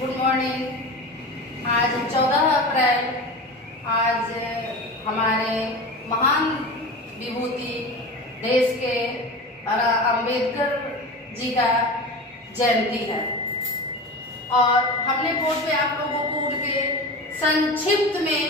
Good morning. आज 14 अप्रैल, आज हमारे महान विभूति देश के अंबेडकर जी का जयंती है और हमने बोर्ड पे आप लोगों को उनके संक्षिप्त में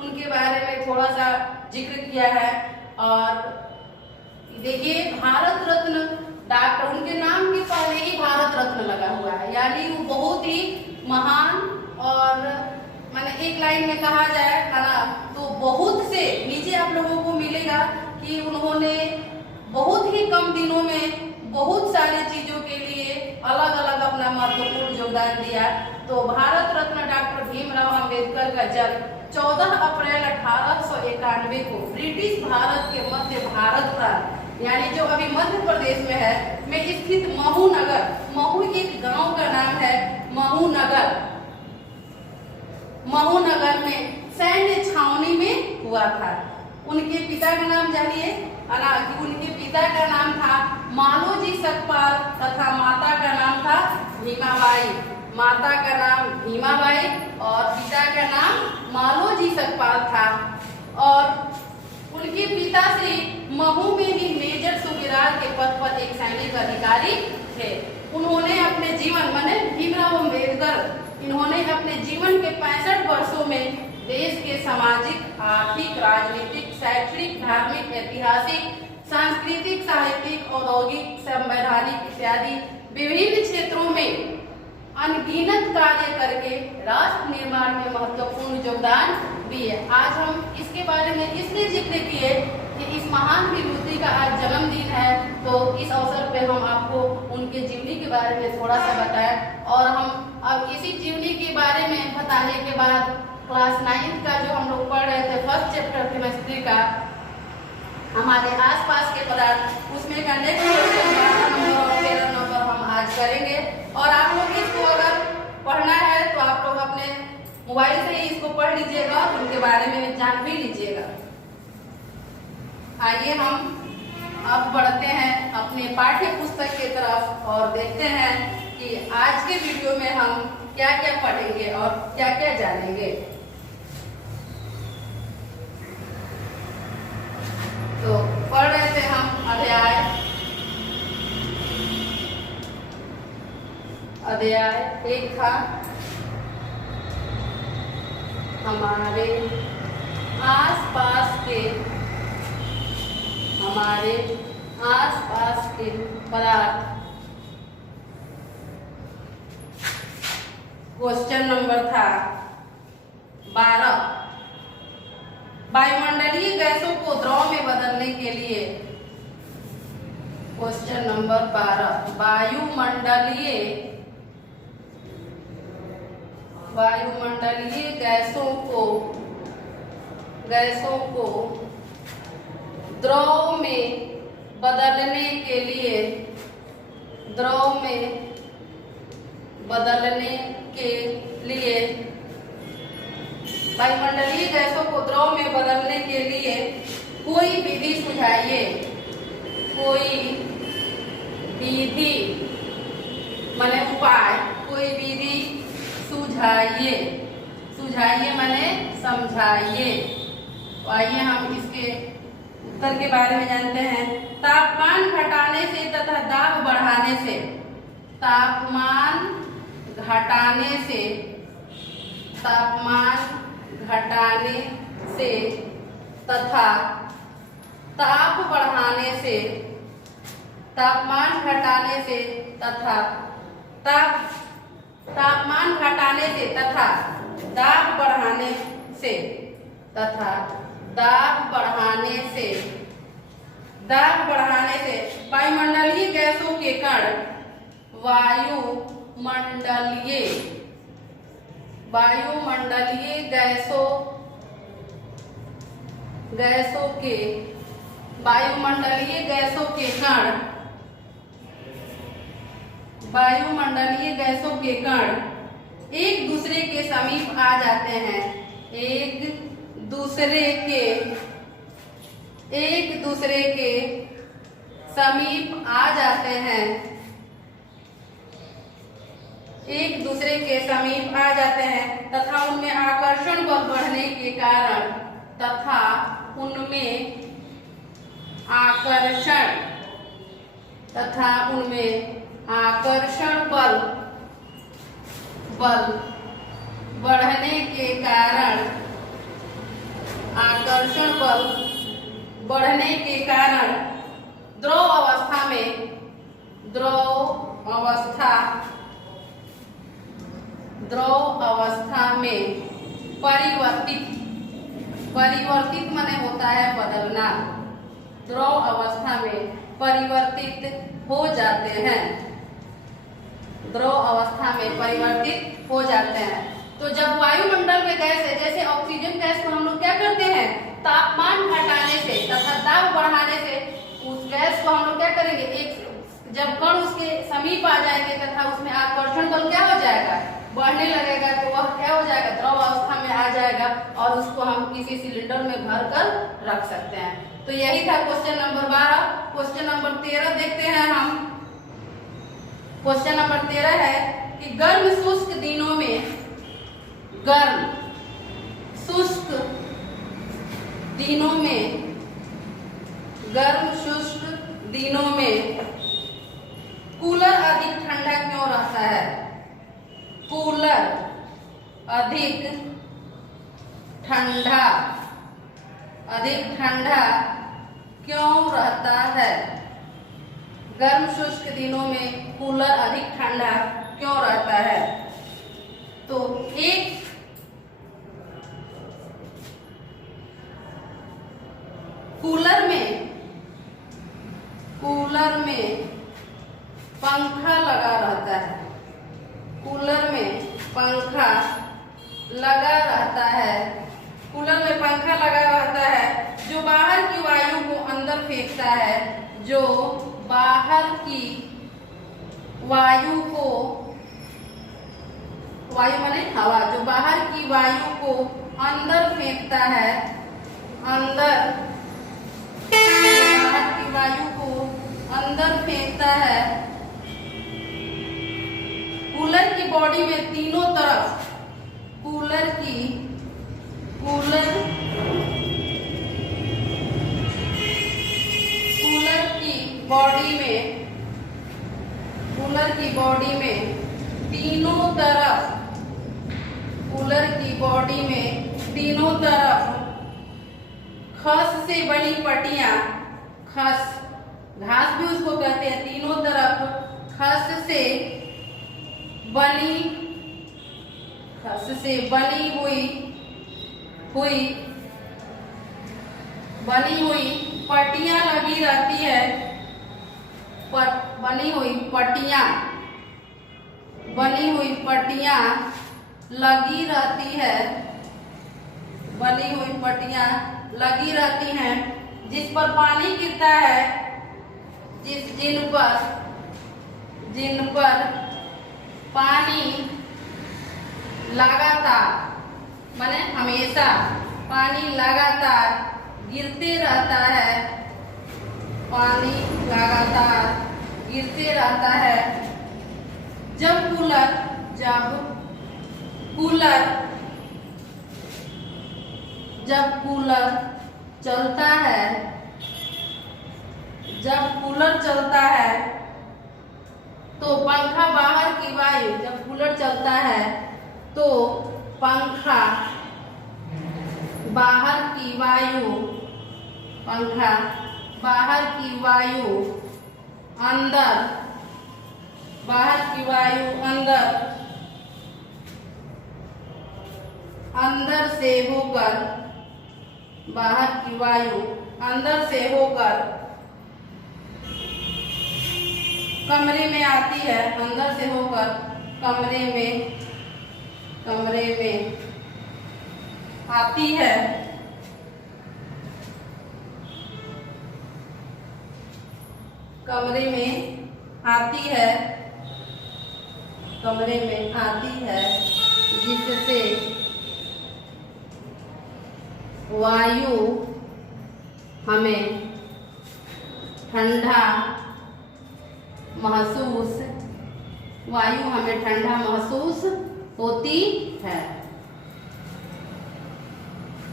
उनके बारे में थोड़ा सा जिक्र किया है। और देखिए, भारत रत्न डॉक्टर, उनके नाम के पहले ही भारत रत्न लगा हुआ है, यानी वो बहुत ही महान। और मैंने एक लाइन में कहा जाए है ना, तो बहुत से नीचे आप लोगों को मिलेगा कि उन्होंने बहुत ही कम दिनों में बहुत सारी चीजों के लिए अलग अलग अपना महत्वपूर्ण योगदान दिया। तो भारत रत्न डॉक्टर भीमराव अंबेडकर का जन्म 14 अप्रैल 1891 को ब्रिटिश भारत के मध्य भारत प्रांत, यानी जो अभी मध्य प्रदेश में है, में स्थित महू नगर, महू एक गांव का नाम है, महू नगर में सैन्य छावनी में हुआ था। उनके पिता का नाम जानिए, उनके पिता का नाम था मालोजी सतपाल तथा माता का नाम था भीमाबाई। माता का नाम भीमाबाई और पिता का नाम मालोजी सतपाल था। और उनके पिता श्री महू में ही मेजर सूबेदार के पद पर एक सैनिक अधिकारी थे। उन्होंने अपने जीवन, माने भीमराव अम्बेडकर, इन्होंने अपने जीवन के 65 वर्षों में देश के सामाजिक, आर्थिक, राजनीतिक, शैक्षणिक, धार्मिक, ऐतिहासिक, सांस्कृतिक, साहित्यिक, औद्योगिक, संवैधानिक इत्यादि विभिन्न क्षेत्रों में अनगिनत कार्य करके राष्ट्र निर्माण में महत्वपूर्ण योगदान दिए। आज हम इसके बारे में इसलिए जिक्र किए कि इस महान विभूति का आज जन्मदिन है, तो इस अवसर पे हम आपको उनके जीवनी के बारे में थोड़ा सा बताएं। और हम अब इसी जीवनी के बारे में बताने के बाद क्लास 9 का जो हम लोग पढ़ रहे थे, फर्स्ट चैप्टर केमिस्ट्री का, हमारे आसपास के पदार्थ, उसमें का नेक्स्ट क्वेश्चन 12 नंबर और 13 नंबर हम आज करेंगे। और आप लोग इसको अगर पढ़ना है तो आप लोग अपने मोबाइल से ही इसको पढ़ लीजिएगा, उनके बारे में जान भी लीजिएगा। आइए हम अब बढ़ते हैं अपने पाठ्य पुस्तक की तरफ और देखते हैं कि आज के वीडियो में हम क्या क्या पढ़ेंगे और क्या क्या जानेंगे। तो पढ़ रहे थे हम अध्याय 1 था हमारे आसपास के पदार्थ। क्वेश्चन नंबर था 12, वायुमंडलीय गैसों को द्रव में बदलने के लिए। क्वेश्चन नंबर 12, वायुमंडलीय गैसों को द्रव में बदलने के लिए, वायुमंडलीय गैसों को द्रव में बदलने के लिए कोई विधि सुझाइए। कोई विधि माने उपाय, कोई विधि सुझाइए माने समझाइए। तो आइए हम इसके उत्तर के बारे में जानते हैं। तापमान घटाने से तथा दाब बढ़ाने से, तापमान घटाने से तथा ताप बढ़ाने से, तापमान घटाने से तथा दाब बढ़ाने से वायुमंडलीय गैसों के कण, वायुमंडलीय गैसों के कण एक दूसरे के समीप आ जाते हैं, एक दूसरे के समीप आ जाते हैं, एक दूसरे के समीप आ जाते हैं तथा उनमें आकर्षण बल बढ़ने के कारण तथा उनमें आकर्षण बल बढ़ने के कारण द्रव अवस्था में परिवर्तित माने होता है बदलना, द्रव अवस्था में परिवर्तित हो जाते हैं, तो जब वायुमंडल में गैस है, जैसे ऑक्सीजन गैस को हम लोग क्या करते हैं, तापमान घटाने से तथा दाब बढ़ाने से उस गैस को हम लोग क्या करेंगे, जब कण उसके समीप आ जाएंगे तथा उसमें आकर्षण बल क्या हो जाएगा, बढ़ने लगेगा, तो वह क्या हो जाएगा, द्रव अवस्था में आ जाएगा और उसको हम किसी सिलेंडर में भर कर रख सकते हैं। तो यही था क्वेश्चन नंबर 12। क्वेश्चन नंबर 13 देखते हैं हम। क्वेश्चन नंबर 13 है कि गर्म शुष्क दिनों में कूलर अधिक ठंडा क्यों रहता है? कूलर अधिक ठंडा क्यों रहता है? गर्म शुष्क दिनों में कूलर अधिक ठंडा क्यों रहता है? तो एक कूलर में पंखा लगा रहता है, कूलर में पंखा लगा रहता है जो बाहर की वायु को अंदर फेंकता है, जो बाहर की वायु माने हवा, जो बाहर की वायु को अंदर फेंकता है, कूलर की बॉडी में तीनों तरफ कूलर की बॉडी में तीनों तरफ खस से बनी पट्टियां, घास भी उसको कहते हैं, तीनों तरफ खस से बनी हुई पट्टियां लगी रहती है, बनी हुई पट्टियां लगी रहती हैं, जिस पर पानी गिरता है, जिन पर पानी लगातार माने हमेशा पानी लगातार गिरते रहता है, जब कूलर चलता है तो पंखा बाहर की वायु, जब कूलर चलता है तो पंखा बाहर की वायु अंदर से होकर कमरे में आती है, अंदर से होकर कमरे में आती है, जिससे वायु हमें ठंडा महसूस वायु हमें ठंडा महसूस होती है।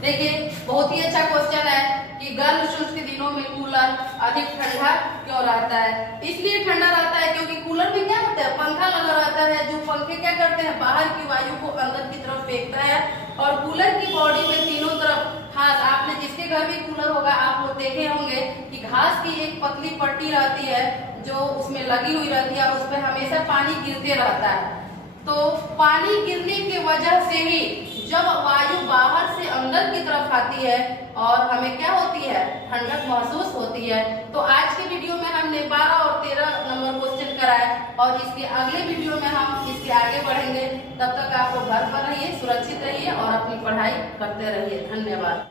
देखिए बहुत ही अच्छा क्वेश्चन है कि गर्म शुष्क दिनों में कूलर अधिक ठंडा क्यों रहता है। इसलिए ठंडा रहता है क्योंकि कूलर में क्या होता है, पंखा लगा रहता है, जो पंखे क्या करते हैं, बाहर की वायु को अंदर की तरफ फेंकता है। और कूलर की बॉडी में तीनों तरफ, हाँ आपने जिसके घर भी कूलर होगा आप लोग देखे होंगे कि घास की एक पतली पट्टी रहती है जो उसमें लगी हुई रहती है और उसमें हमेशा पानी गिरते रहता है। तो पानी गिरने की वजह से ही जब वायु बाहर से अंदर की तरफ आती है और हमें क्या होती है, ठंडक महसूस होती है। तो आज के वीडियो में हमने 12 और 13 नंबर क्वेश्चन कराए और इसके अगले वीडियो में हम इसके आगे बढ़ेंगे। तब तक आप लोग घर पर रहिए, सुरक्षित रहिए और अपनी पढ़ाई करते रहिए। धन्यवाद।